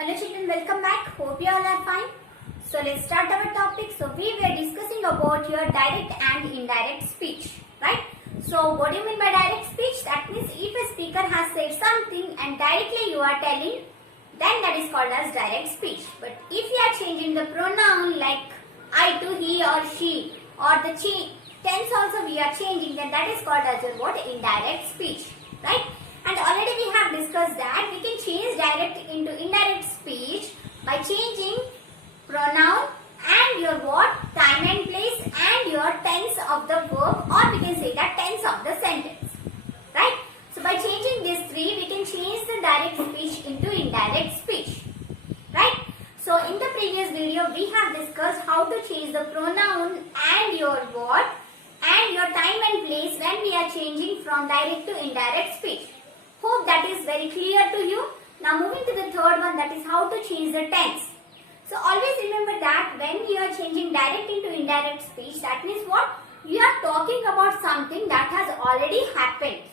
Hello children, welcome back. Hope you all are fine. So let's start our topic. So we were discussing about your direct and indirect speech, right? So what do you mean by direct speech? That means if a speaker has said something and directly you are telling, then that is called as direct speech. But if you are changing the pronoun like I to he or she, or the tense also we are changing, then that is called as your what? Indirect speech, right? And already we have discussed that we can change direct into indirect speech by changing pronoun and your what? Time and place and your tense of the verb, or we can say that tense of the sentence, right? So by changing these three, we can change the direct speech into indirect speech, right? So in the previous video, we have discussed how to change the pronoun and your what? And your time and place when we are changing from direct to indirect speech. Hope that is very clear to you. Now moving to the third one, that is how to change the tense. So always remember that when you are changing direct into indirect speech, that means what? You are talking about something that has already happened.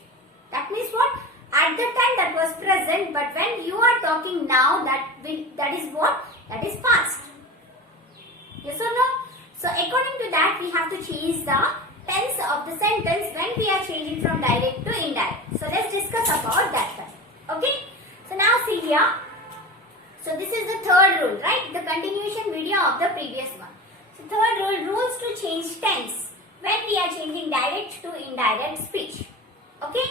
That means what? At the time that was present, but when you are talking now, that is what? That is past. Yes or no? So according to that, we have to change the tense of the sentence when we are changing from direct to indirect. So let's discuss about that one. Okay. So now see here. So this is the third rule, right? The continuation video of the previous one. So third rule, rules to change tense when we are changing direct to indirect speech. Okay.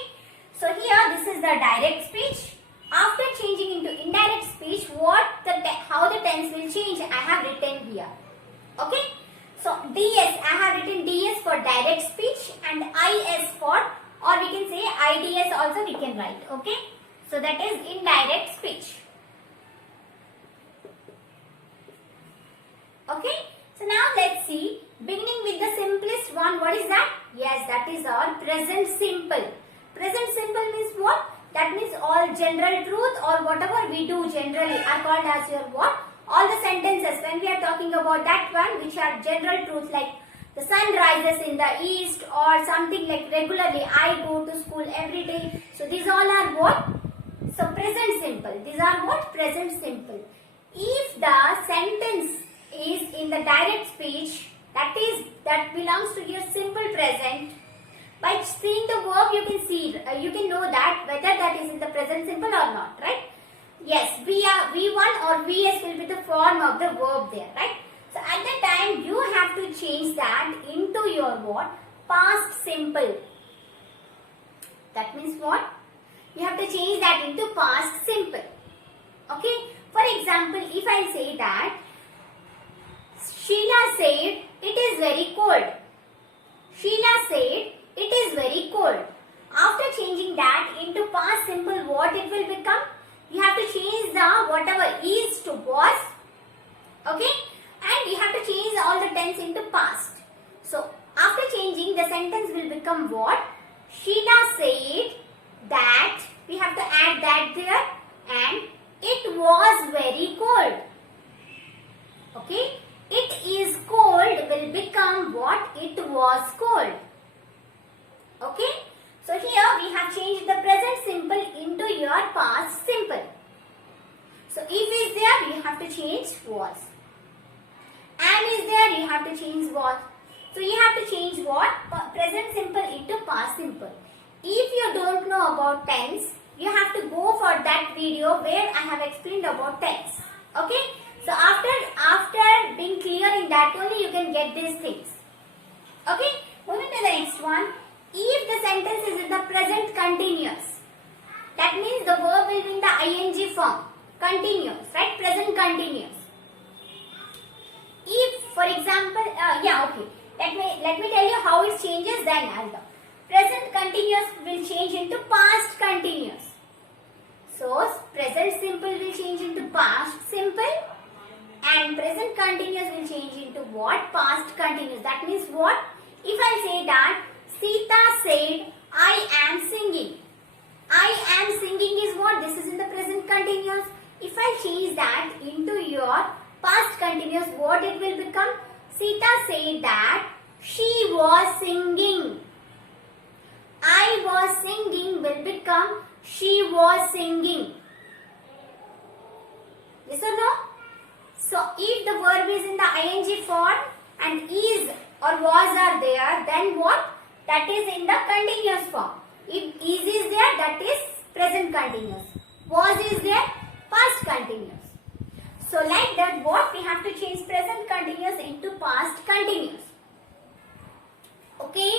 So here this is the direct speech. After changing into indirect speech, how the tense will change, I have written here. Okay. So DS, I have written DS for direct speech and IS for, or we can say IDS also we can write. Okay. So that is indirect speech. Okay. So now let's see, beginning with the simplest one, what is that? Yes, that is our present simple. Present simple means what? That means all general truth or whatever we do generally are called as your what? All the sentences when we are talking about that one which are general truths like the sun rises in the east or something like regularly I go to school every day. So these all are what? So present simple. These are what? Present simple. If the sentence is in the direct speech, that belongs to your simple present. By seeing the verb, you can see, you can know that whether that is in the present simple or not, right? Yes, V1 or VS will be the form of the verb there, right? So at that time, you have to change that into your what? Past simple. That means what? You have to change that into past simple. Okay? For example, if I say that Sheila said it is very cold. Sheila said it is very cold. After changing that into past simple, what it will become? You have to change the whatever is to was. Okay? And you have to change all the tense into past. So, after changing, the sentence will become what? Sheila said that, we have to add that there, and it was very cold. Okay? It is cold will become what? It was cold. Okay? So here we have changed the present simple into your past simple. So if is there, you have to change was. Am is there, you have to change was. So you have to change what? Present simple into past simple. If you don't know about tense, you have to go for that video where I have explained about tense. Okay? So after being clear in that only you can get these things. Okay? Moving to the next one. If the sentence is in the present continuous, that means the verb will be in the ing form. Continuous, right? Present continuous. If, for example, okay. Let me tell you how it changes, then I'll go. Present continuous will change into past continuous. So, present simple will change into past simple. And present continuous will change into what? Past continuous. That means what? If I say that Sita said, I am singing. I am singing is what? This is in the present continuous. If I change that into your past continuous, what it will become? Sita said that she was singing. I was singing will become she was singing. Yes or no? So if the verb is in the ing form and is or was are there, then what? That is in the continuous form. If is there, that is present continuous. Was is there, past continuous. So like that, what we have to change present continuous into past continuous. Okay,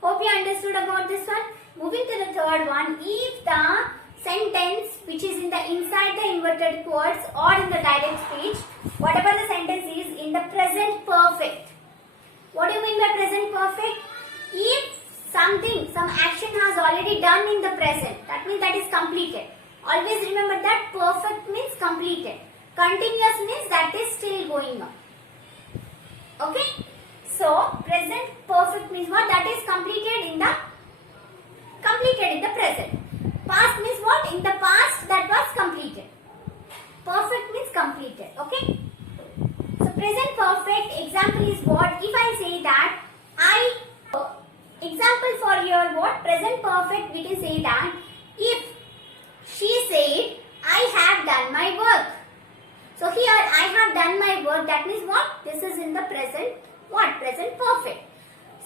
hope you understood about this one. Moving to the third one, if the sentence which is in the inside the inverted quotes or in the direct speech, whatever the sentence is in the present perfect. What do you mean by present perfect? If something, some action has already done in the present, that means that is completed. Always remember that perfect means completed. Continuous means that is still going on. Okay? So, present perfect means what? That is completed in the present. Past means what? In the past that was completed. Perfect means completed. Okay? So, present perfect example is what? If I say that example for your what? Present perfect, we can say that if she said, I have done my work. So here I have done my work, that means what? This is in the present, what? Present perfect.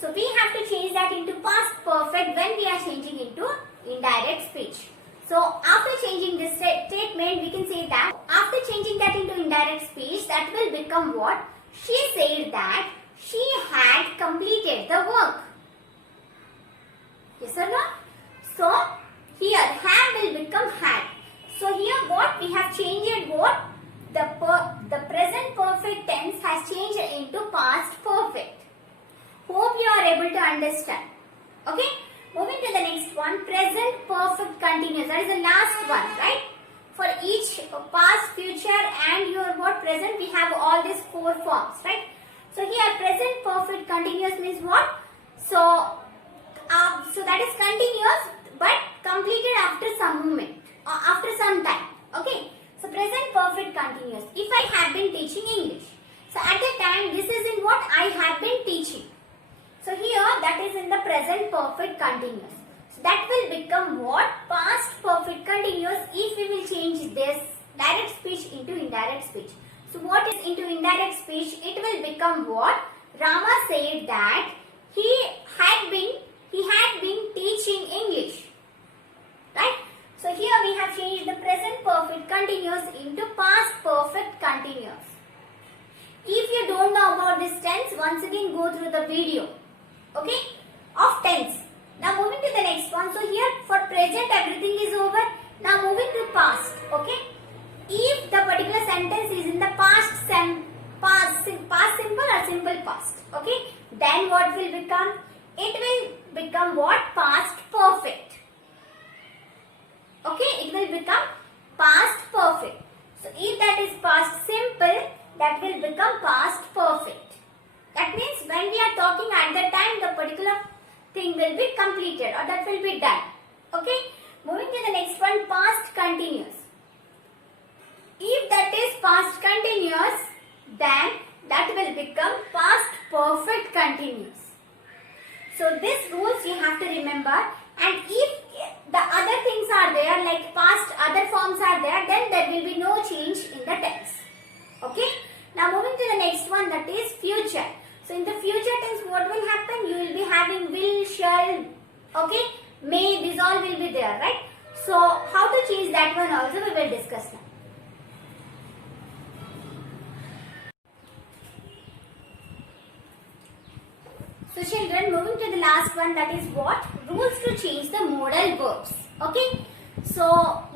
So we have to change that into past perfect when we are changing into indirect speech. So after changing this statement, we can say that after changing that into indirect speech, that will become what? She said that she had completed the work. Yes or no? So here have will become had. So here what? We have changed what? The present perfect tense has changed into past perfect. Hope you are able to understand. Okay? Moving to the next one, present perfect continuous. That is the last one, right? For each past, future and your what? Present, we have all these 4 forms, right? So here present perfect continuous means what? So that is continuous but completed after some moment or after some time. Okay? So present perfect continuous. If I have been teaching English, so at the time this is in what? I have been teaching. So here that is in the present perfect continuous. So that will become what? Past perfect continuous if we will change this direct speech into indirect speech. So what is into indirect speech? It will become what? Rama said that he had been teaching English. Right? So here we have changed the present perfect continuous into past perfect continuous. If you don't know about this tense, once again go through the video. Okay? Of tense. Now moving to the next one. So here for present everything is over. Now moving to past. Okay? If the particular sentence is in the past simple or simple past. Okay? Then what will become? It will become what? Past perfect. Okay? It will become past perfect. So if that is past simple, that will become past perfect. That means when we are talking at the time, the particular thing will be completed or that will be done. Okay? Moving to the next one, past continuous. If that is past continuous, then that will become past perfect continuous. So these rules you have to remember, and if the other things are there like past other forms are there, then there will be no change in the tense. Okay? Now moving to the next one, that is future. So in the future tense what will happen? You will be having will, shall, okay, may, these all will be there, right? So how to change that one also we will discuss now. So children, moving to the last one, that is what? Rules to change the modal verbs. Okay? So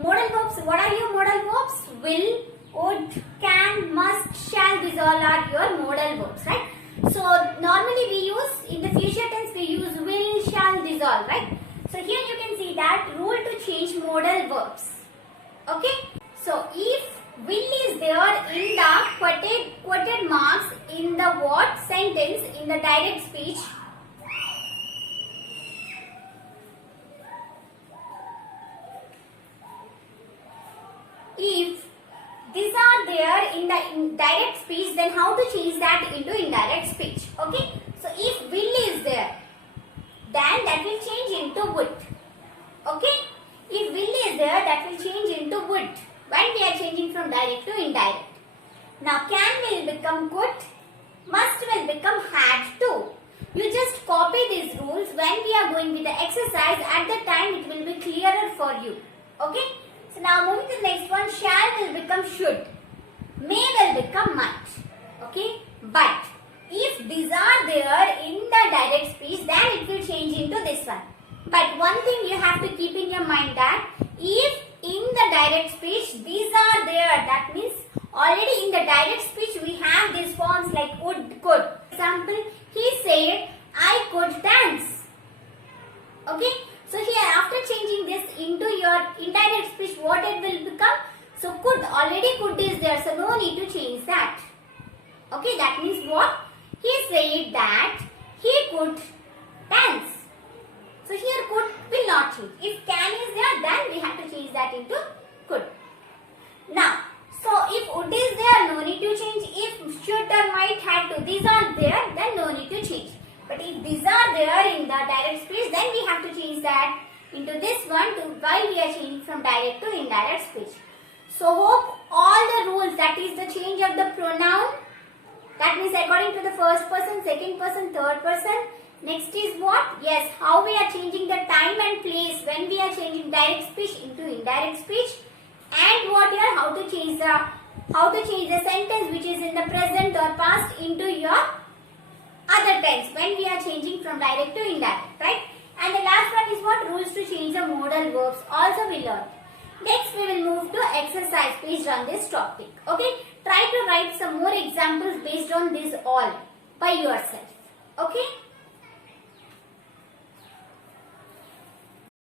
modal verbs, what are your modal verbs? Will, would, can, must, shall, these all are your modal verbs, right? So normally we use, in the future tense we use will, shall, these all, right? So here you can see that rule to change modal verbs. Okay? So if will is there in the quoted marks in the what sentence in the direct speech, if these are there in the direct speech, then how to change that into indirect speech? Okay? So if will is there, then that will change into would. Okay? If will is there, that will change into would. when we are changing from direct to indirect. Now can will become could, must will become had to. You just copy these rules. When we are going with the exercise, at the time it will be clearer for you. Okay. So now moving to the next one, shall will become should. May will become might. Okay. But if these are there in the direct speech, then it will change into this one. But one thing you have to keep in your mind that if in the direct speech these are there, that means already in the direct speech we have these forms like would, could. Example, he said, I could dance. Okay. So here after changing this into your indirect speech, what it will become? So could, already could is there, so no need to change that. Okay, that means what? He said that he could dance. So here could will not change. If can is there, then we have to change that into could. Now, so if would is there, no need to change. If should or might, had to, these are there, then no need to change. But if these are there in the direct speech, then we have to change that into this one to while we are changing from direct to indirect speech. So hope all the rules, that is the change of the pronoun, that means according to the first person, second person, third person. Next is what? Yes, how we are changing the time and place when we are changing direct speech into indirect speech. And what here? How to change the sentence which is in the present or past into your other tense when we are changing from direct to indirect, right? And the last one is what? Rules to change the modal verbs. Also we learned. Next we will move to exercise based on this topic. Okay? Try to write some more examples based on this all by yourself. Okay?